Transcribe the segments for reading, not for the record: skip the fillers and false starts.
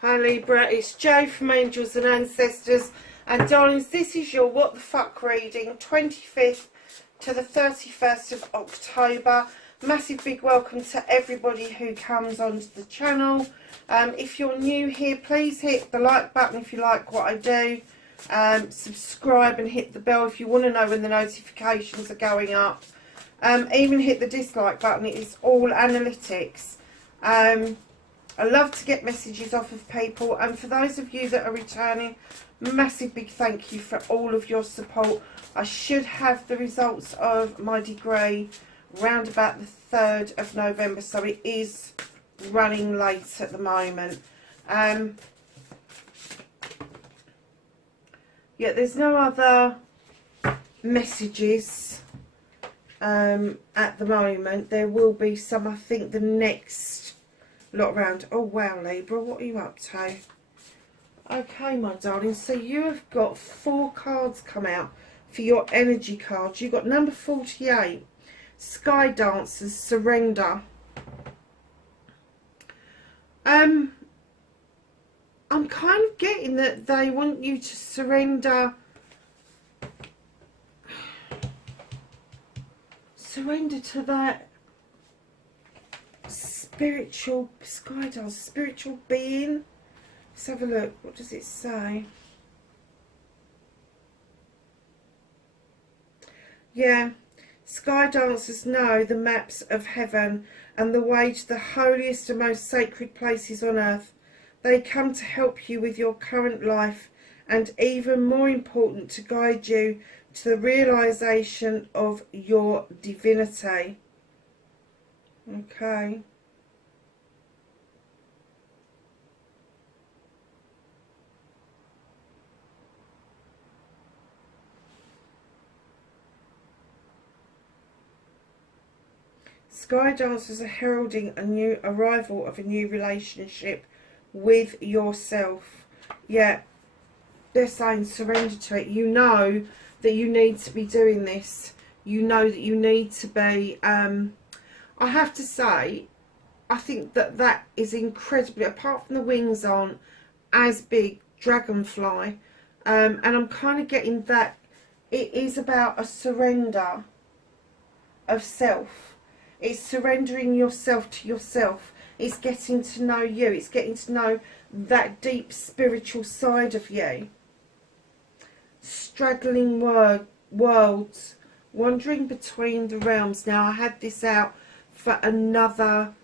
Hi Libra, it's Jo from Angels and Ancestors, and darlings, this is your What the Fuck reading, 25th to the 31st of October. Massive big welcome to everybody who comes onto the channel. If you're new here, please hit the like button if you like what I do. Subscribe and hit the bell if you want to know when the notifications are going up. Even hit the dislike button, it is all analytics. I love to get messages off of people, and for those of you that are returning, massive big thank you for all of your support. I should have the results of my degree round about the 3rd of November, so it is running late at the moment. Yeah, there's no other messages at the moment. There will be some, I think, the next lot round. Oh wow, Libra, what are you up to? Okay, my darling, so you have got 4 cards come out for your energy cards. You've got number 48, Sky Dancers, Surrender. I'm kind of getting that they want you to surrender to that spiritual sky dance, spiritual being. Let's have a look. What does it say? Yeah, sky dancers know the maps of heaven and the way to the holiest and most sacred places on earth. They come to help you with your current life, and even more important, to guide you to the realization of your divinity. Okay. Sky dancers are heralding a new arrival of a new relationship with yourself. Yeah, they're saying surrender to it. You know that you need to be doing this. You know that you need to be. I have to say, I think that that is incredibly, apart from the wings aren't as big, dragonfly, and I'm kind of getting that it is about a surrender of self. It's surrendering yourself to yourself. It's getting to know you. It's getting to know that deep spiritual side of you. Straddling worlds, wandering between the realms. Now, I had this out for another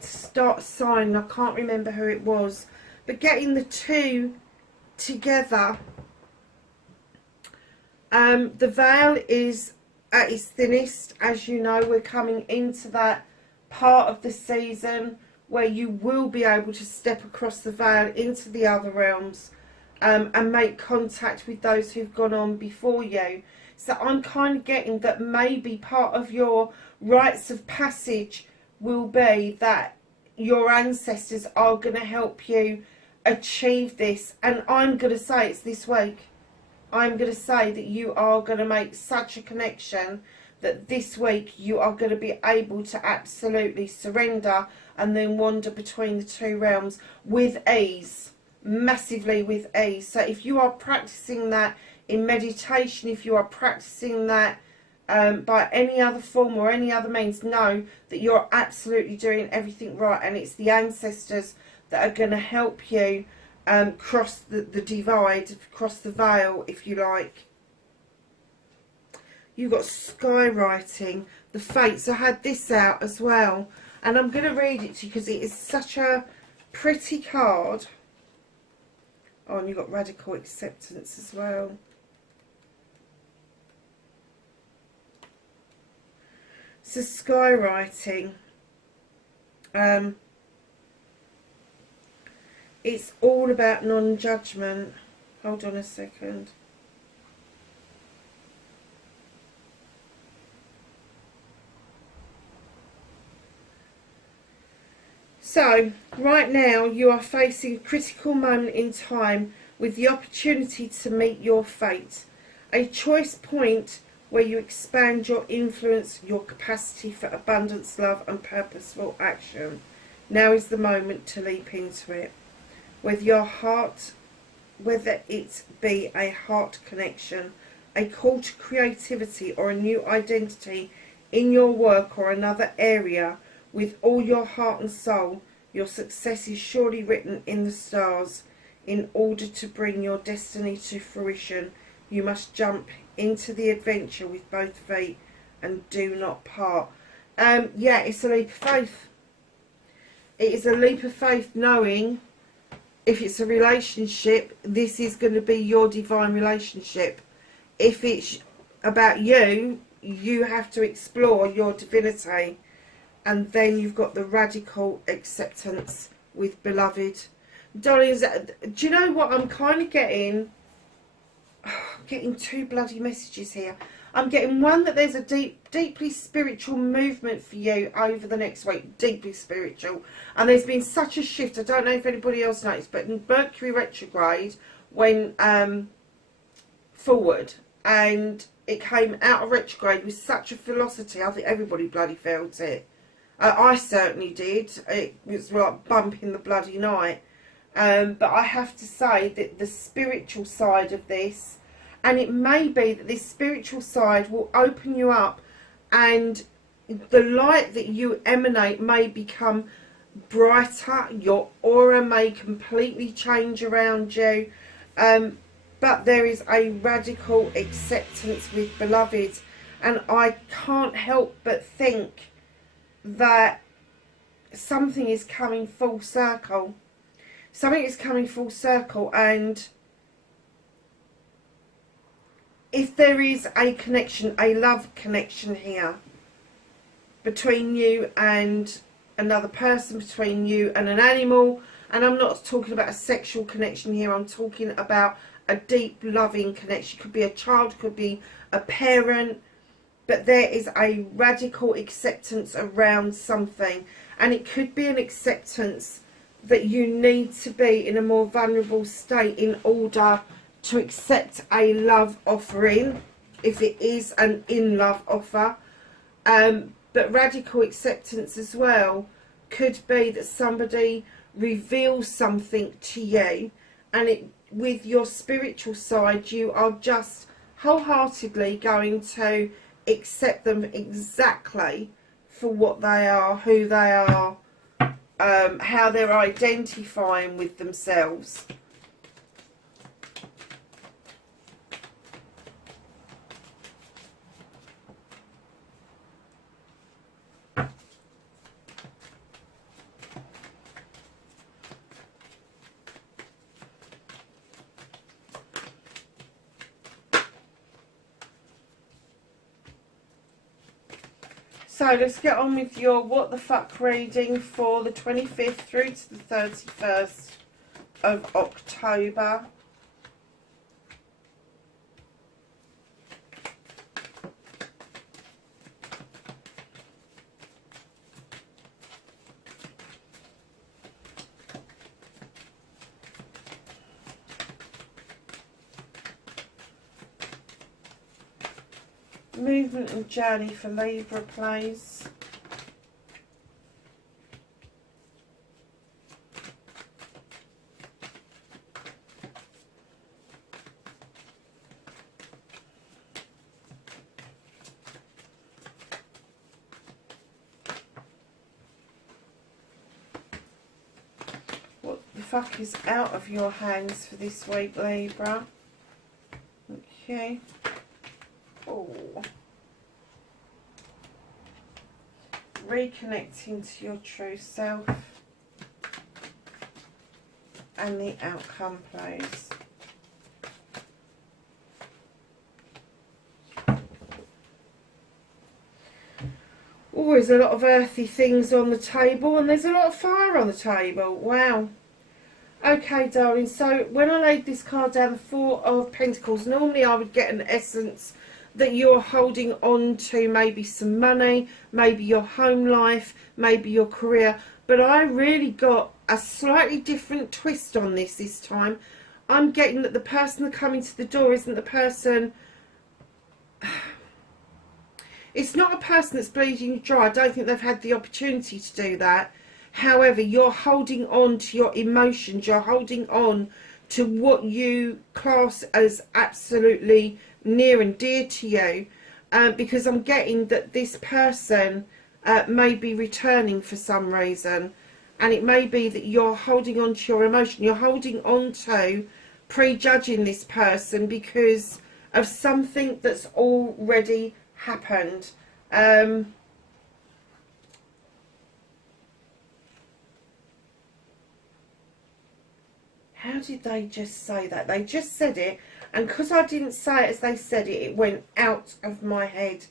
start sign. I can't remember who it was. But getting the two together. The veil is at its thinnest. As you know, we're coming into that part of the season where you will be able to step across the veil into the other realms and make contact with those who've gone on before you. So I'm kind of getting that maybe part of your rites of passage will be that your ancestors are going to help you achieve this. And I'm going to say it's this week. I'm going to say that you are going to make such a connection that this week you are going to be able to absolutely surrender and then wander between the two realms with ease, massively with ease. So if you are practicing that in meditation, if you are practicing that by any other form or any other means, know that you're absolutely doing everything right, and it's the ancestors that are going to help you cross the divide, cross the veil, if you like. You've got skywriting, the fates. I had this out as well, and I'm going to read it to you because it is such a pretty card. Oh, and you've got radical acceptance as well. So skywriting. It's all about non-judgment. Hold on a second. So, right now you are facing a critical moment in time with the opportunity to meet your fate. A choice point where you expand your influence, your capacity for abundance, love and purposeful action. Now is the moment to leap into it. With your heart, whether it be a heart connection, a call to creativity, or a new identity in your work or another area, with all your heart and soul, your success is surely written in the stars. In order to bring your destiny to fruition, you must jump into the adventure with both feet and do not part. Yeah, it's a leap of faith. It is a leap of faith knowing if it's a relationship, this is going to be your divine relationship. If it's about you, you have to explore your divinity. And then you've got the radical acceptance with beloved. Darlings, do you know what I'm kind of getting? I'm getting two bloody messages here. I'm getting one that there's a deeply spiritual movement for you over the next week. Deeply spiritual. And there's been such a shift. I don't know if anybody else noticed, but Mercury retrograde went forward. And it came out of retrograde with such a velocity. I think everybody bloody felt it. I certainly did. It was like bumping the bloody night. But I have to say that the spiritual side of this, and it may be that this spiritual side will open you up and the light that you emanate may become brighter. Your aura may completely change around you. But there is a radical acceptance with beloved. And I can't help but think that something is coming full circle. Something is coming full circle, and if there is a connection, a love connection here between you and another person, between you and an animal, and I'm not talking about a sexual connection here, I'm talking about a deep loving connection. Could be a child, could be a parent, but there is a radical acceptance around something, and it could be an acceptance that you need to be in a more vulnerable state in order to accept a love offering, if it is an in-love offer. But radical acceptance as well could be that somebody reveals something to you, and it, with your spiritual side, you are just wholeheartedly going to accept them exactly for what they are, who they are, how they're identifying with themselves. So let's get on with your what the fuck reading for the 25th through to the 31st of October. Movement and journey for Libra, please. What the fuck is out of your hands for this week, Libra? Okay. Oh. Reconnecting to your true self and the outcome, please. Oh, there's a lot of earthy things on the table, and there's a lot of fire on the table. Wow. Okay, darling, so when I laid this card down, the Four of Pentacles, normally I would get an essence that you're holding on to, maybe some money, maybe your home life, maybe your career. But I really got a slightly different twist on this time. I'm getting that the person that coming to the door isn't the person... It's not a person that's bleeding dry. I don't think they've had the opportunity to do that. However, you're holding on to your emotions. You're holding on to what you class as absolutely near and dear to you. Because I'm getting that this person may be returning for some reason. And it may be that you're holding on to your emotion. You're holding on to prejudging this person because of something that's already happened. How did they just say that? They just said it, and because I didn't say it as they said it, it went out of my head.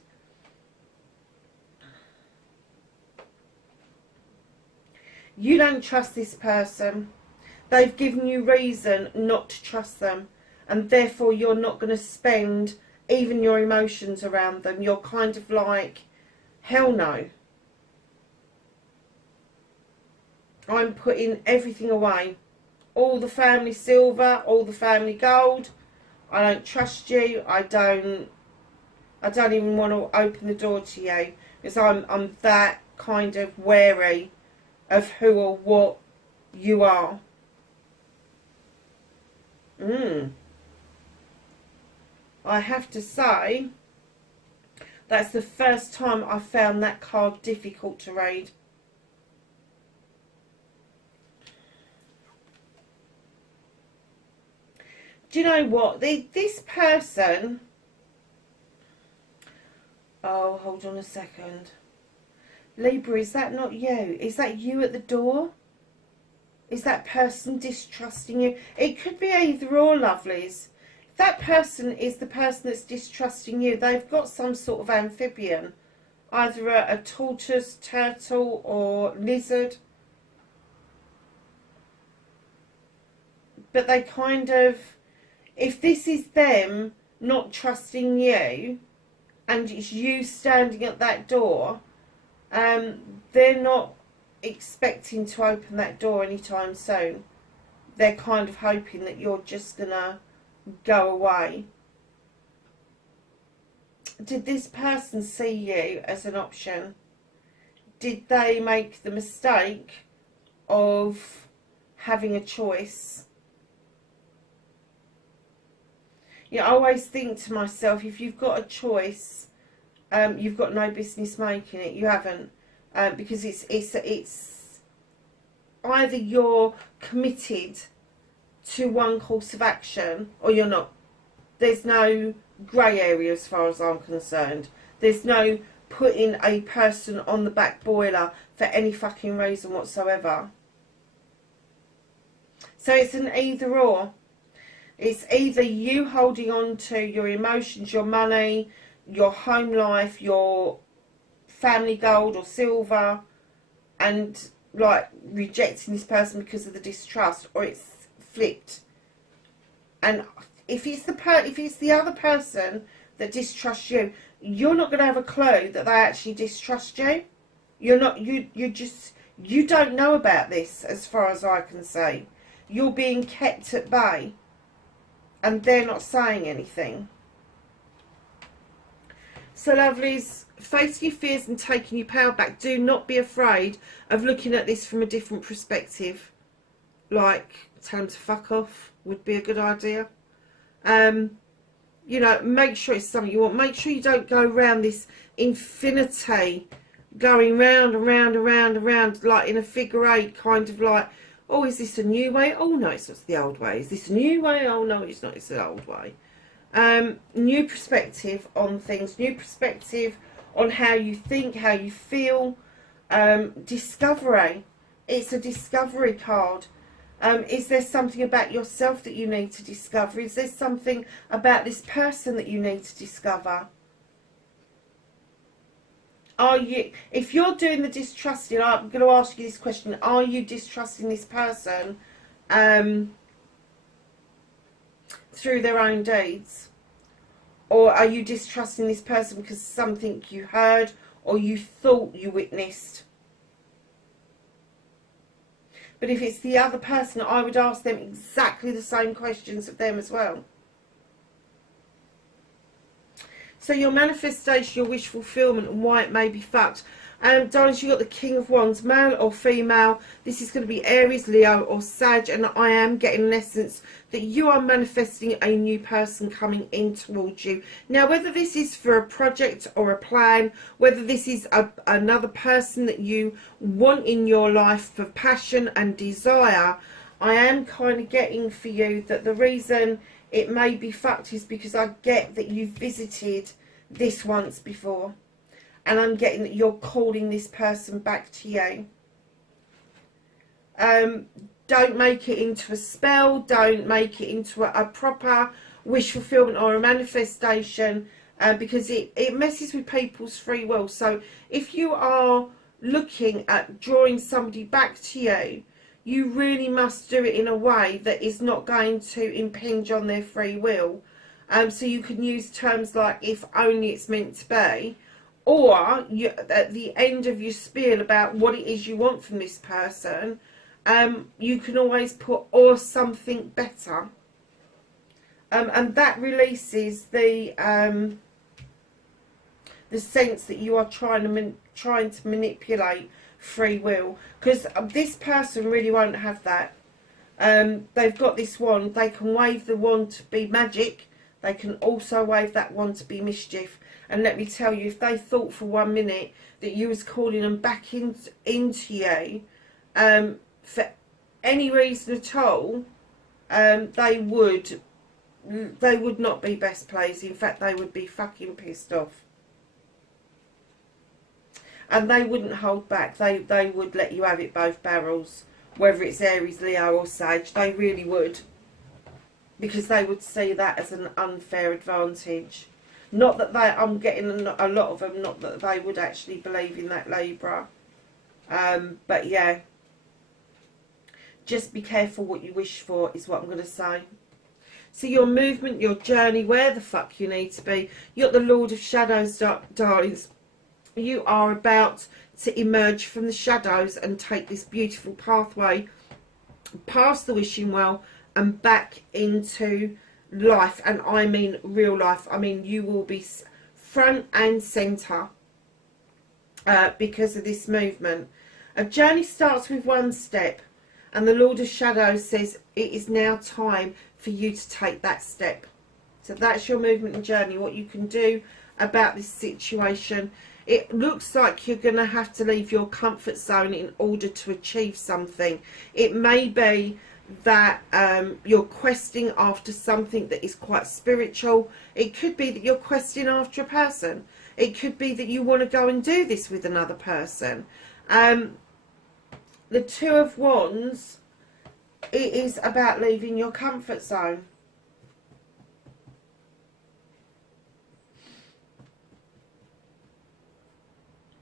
You don't trust this person. They've given you reason not to trust them, and therefore you're not going to spend even your emotions around them. You're kind of like, hell no. I'm putting everything away. All the family silver, all the family gold. I don't trust you. I don't even want to open the door to you, because I'm that kind of wary of who or what you are. I have to say, that's the first time I found that card difficult to read. Do you know what? This person... Oh, hold on a second. Libra, is that not you? Is that you at the door? Is that person distrusting you? It could be either or, lovelies. If that person is the person that's distrusting you, they've got some sort of amphibian. Either a tortoise, turtle or lizard. But they kind of... If this is them not trusting you, and it's you standing at that door, they're not expecting to open that door anytime soon. They're kind of hoping that you're just gonna go away. Did this person see you as an option? Did they make the mistake of having a choice? You know, I always think to myself, if you've got a choice, you've got no business making it. You haven't, because it's either you're committed to one course of action or you're not. There's no grey area as far as I'm concerned. There's no putting a person on the back boiler for any fucking reason whatsoever. So it's an either or. It's either you holding on to your emotions, your money, your home life, your family gold or silver, and like rejecting this person because of the distrust, or it's flipped. And if it's the other person that distrusts you, you're not going to have a clue that they actually distrust you. You don't know about this, as far as I can see. You're being kept at bay. And they're not saying anything. So, lovelies, facing your fears and taking your power back. Do not be afraid of looking at this from a different perspective. Like, tell them to fuck off would be a good idea. You know, make sure it's something you want. Make sure you don't go around this infinity, going round and round and round and round, like in a figure eight, kind of like, oh, is this a new way? Oh, no, it's not the old way. Is this a new way? Oh, no, it's not. It's the old way. New perspective on things. New perspective on how you think, how you feel. Discovery. It's a discovery card. Is there something about yourself that you need to discover? Is there something about this person that you need to discover? If you're doing the distrusting, I'm going to ask you this question: are you distrusting this person through their own deeds, or are you distrusting this person because something you heard or you thought you witnessed? But if it's the other person, I would ask them exactly the same questions of them as well. So your manifestation, your wish fulfillment, and why it may be fucked. Darlings, you got the King of Wands, male or female. This is going to be Aries, Leo or Sag, and I am getting an essence that you are manifesting a new person coming in towards you. Now, whether this is for a project or a plan, whether this is another person that you want in your life for passion and desire, I am kind of getting for you that the reason it may be fucked is because I get that you've visited this once before. And I'm getting that you're calling this person back to you. Don't make it into a spell. Don't make it into a proper wish fulfillment or a manifestation, because it messes with people's free will. So if you are looking at drawing somebody back to you, you really must do it in a way that is not going to impinge on their free will. So you can use terms like if only it's meant to be. Or you, at the end of your spiel about what it is you want from this person, you can always put or something better. And that releases the sense that you are trying to manipulate free will. Because this person really won't have that. They've got this wand. They can wave the wand to be magic. They can also wave that wand to be mischief. And let me tell you, if they thought for 1 minute that you was calling them back into you, for any reason at all, they would not be best pleased. In fact, they would be fucking pissed off. And they wouldn't hold back. They would let you have it both barrels, whether it's Aries, Leo or Sag. They really would. Because they would see that as an unfair advantage. Not that I'm getting a lot of them, not that they would actually believe in that, Libra. But yeah, just be careful what you wish for is what I'm going to say. So your movement, your journey, where the fuck you need to be. You're the Lord of Shadows, darlings. You are about to emerge from the shadows and take this beautiful pathway past the wishing well and back into life. And I mean real life. I mean you will be front and centre because of this movement. A journey starts with one step, and the Lord of Shadows says it is now time for you to take that step. So that's your movement and journey, what you can do about this situation. It looks like you're going to have to leave your comfort zone in order to achieve something. It may be that you're questing after something that is quite spiritual. It could be that you're questing after a person. It could be that you want to go and do this with another person. The Two of Wands, it is about leaving your comfort zone.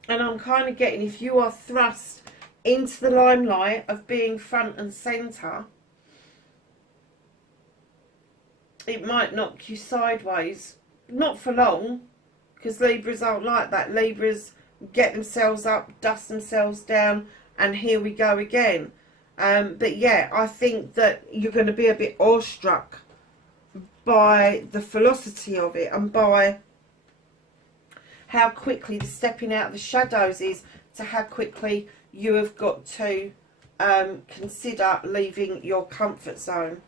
And I'm kind of getting, if you are thrust into the limelight of being front and centre, it might knock you sideways. Not for long, because Libras aren't like that. Libras get themselves up, dust themselves down, and here we go again. But yeah, I think that you're going to be a bit awestruck by the velocity of it and by how quickly the stepping out of the shadows is to how quickly you have got to consider leaving your comfort zone.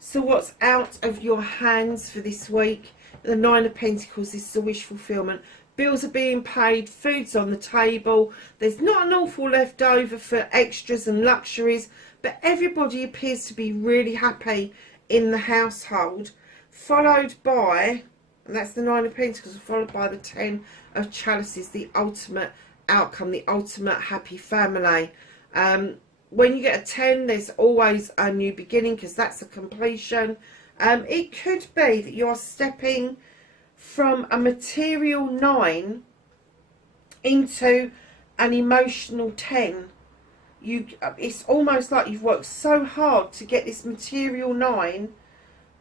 So what's out of your hands for this week? The Nine of Pentacles is the wish fulfillment. Bills are being paid, food's on the table. There's not an awful left over for extras and luxuries, but everybody appears to be really happy in the household. Followed by, and that's the Nine of Pentacles, followed by the Ten of Chalices, the ultimate outcome, the ultimate happy family. When you get a 10, there's always a new beginning, because that's a completion. It could be that you're stepping from a material 9 into an emotional 10. It's almost like you've worked so hard to get this material 9,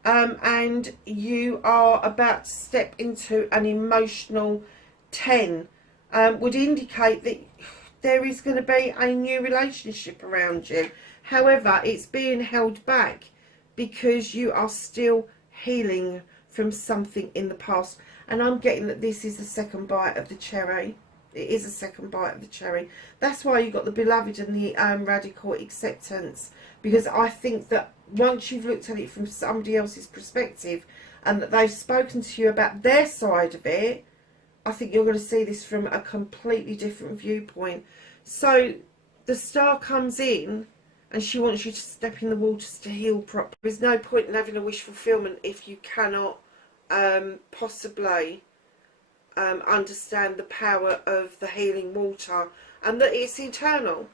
and you are about to step into an emotional 10. Would indicate that there is going to be a new relationship around you. However, it's being held back because you are still healing from something in the past. And I'm getting that this is the second bite of the cherry. It is a second bite of the cherry. That's why you got the beloved and the radical acceptance. Because I think that once you've looked at it from somebody else's perspective and that they've spoken to you about their side of it, I think you're going to see this from a completely different viewpoint. So the star comes in and she wants you to step in the waters to heal properly. There's no point in having a wish fulfillment if you cannot possibly understand the power of the healing water and that it's eternal.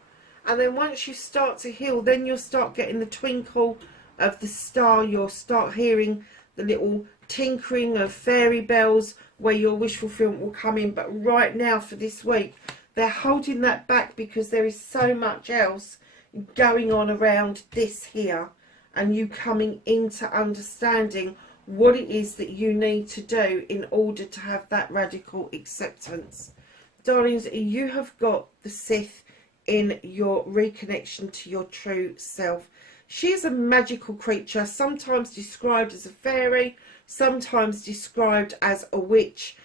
And then once you start to heal, then you'll start getting the twinkle of the star. You'll start hearing the little tinkering of fairy bells where your wish fulfillment will come in. But right now for this week, they're holding that back because there is so much else going on around this here, and you coming into understanding what it is that you need to do in order to have that radical acceptance. Darlings, you have got the Sith in your reconnection to your true self. She is a magical creature, sometimes described as a fairy, sometimes described as a witch.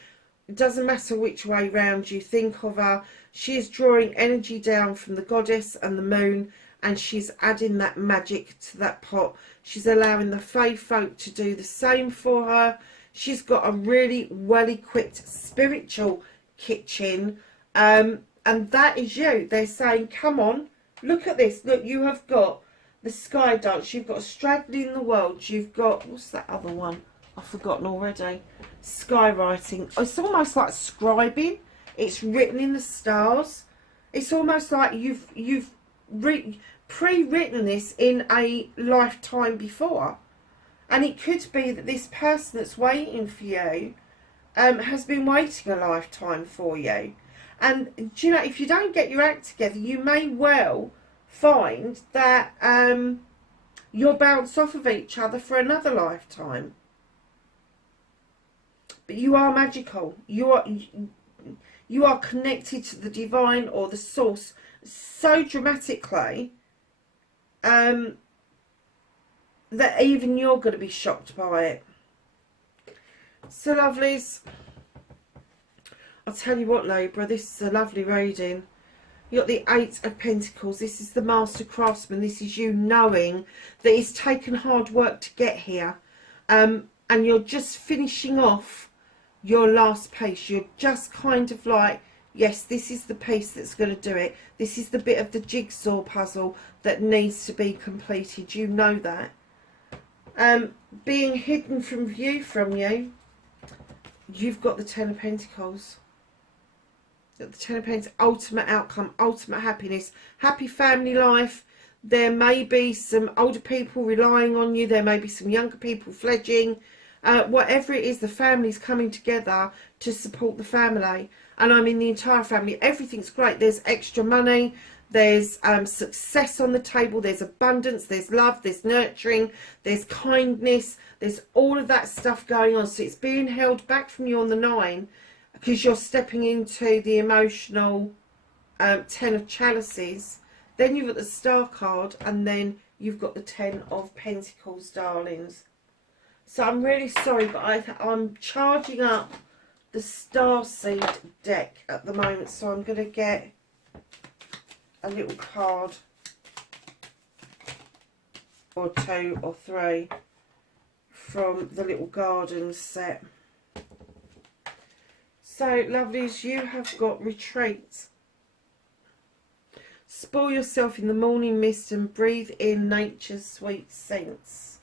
It doesn't matter which way round you think of her. She is drawing energy down from the goddess and the moon, and she's adding that magic to that pot. She's allowing the fae folk to do the same for her. She's got a really well-equipped spiritual kitchen, and that is you. They're saying, come on, look at this. Look, you have got the sky dance. You've got straddling the world. You've got, what's that other one? I've forgotten already. Skywriting. It's almost like scribing. It's written in the stars. It's almost like you've pre-written this in a lifetime before. And it could be that this person that's waiting for you has been waiting a lifetime for you. And do you know, if you don't get your act together, you may well find that you'll bounce off of each other for another lifetime. But you are magical. You are connected to the divine or the source so dramatically that even you're going to be shocked by it. So lovelies, I'll tell you what, Libra, this is a lovely reading. You got the Eight of Pentacles. This is the Master Craftsman. This is you knowing that it's taken hard work to get here, and you're just finishing off your last piece. You're just kind of like, yes, this is the piece that's going to do it. This is the bit of the jigsaw puzzle that needs to be completed. You know that. Being hidden from view from you, you've got the Ten of Pentacles. The Ten of Pentacles, ultimate outcome, ultimate happiness, happy family life. There may be some older people relying on you. There may be some younger people fledging. Whatever it is, the family's coming together to support the family. And I mean the entire family. Everything's great. There's extra money. There's success on the table. There's abundance. There's love. There's nurturing. There's kindness. There's all of that stuff going on. So it's being held back from you on the 9 because you're stepping into the emotional 10 of Chalices. Then you've got the Star card, and then you've got the 10 of Pentacles, darlings. So I'm really sorry, but I'm charging up the Starseed deck at the moment. So I'm going to get a little card or 2 or 3 from the little garden set. So, lovelies, you have got Retreat. Spoil yourself in the morning mist and breathe in nature's sweet scents.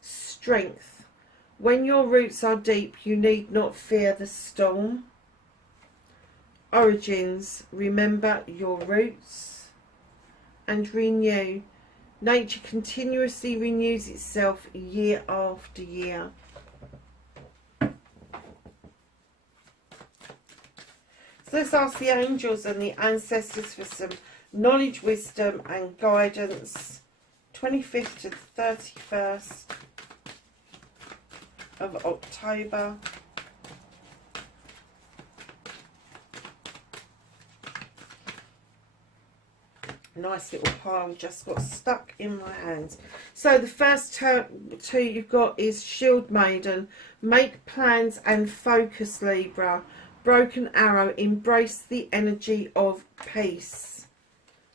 Strength. When your roots are deep, you need not fear the storm. Origins. Remember your roots. And renew. Nature continuously renews itself year after year. So let's ask the angels and the ancestors for some knowledge, wisdom and guidance. 25th to 31st of October. Nice little pile just got stuck in my hands. So the first 2 you've got is Shield Maiden. Make plans and focus, Libra. broken arrow, embrace the energy of peace.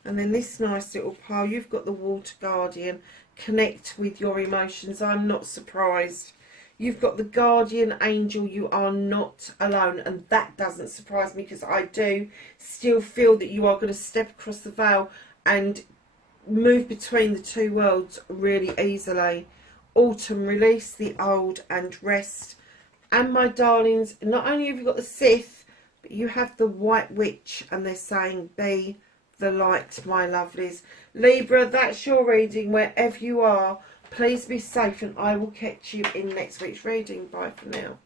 And then this nice little pile, you've got the water guardian, connect with your emotions. I'm not surprised. You've got the guardian angel, you are not alone, and that doesn't surprise me, because I do still feel that you are going to step across the veil and move between the two worlds really easily. Autumn, release the old and rest. And my darlings, not only have you got the Sith, but you have the White Witch, and they're saying be the light, my lovelies. Libra, that's your reading wherever you are. Please be safe, and I will catch you in next week's reading. Bye for now.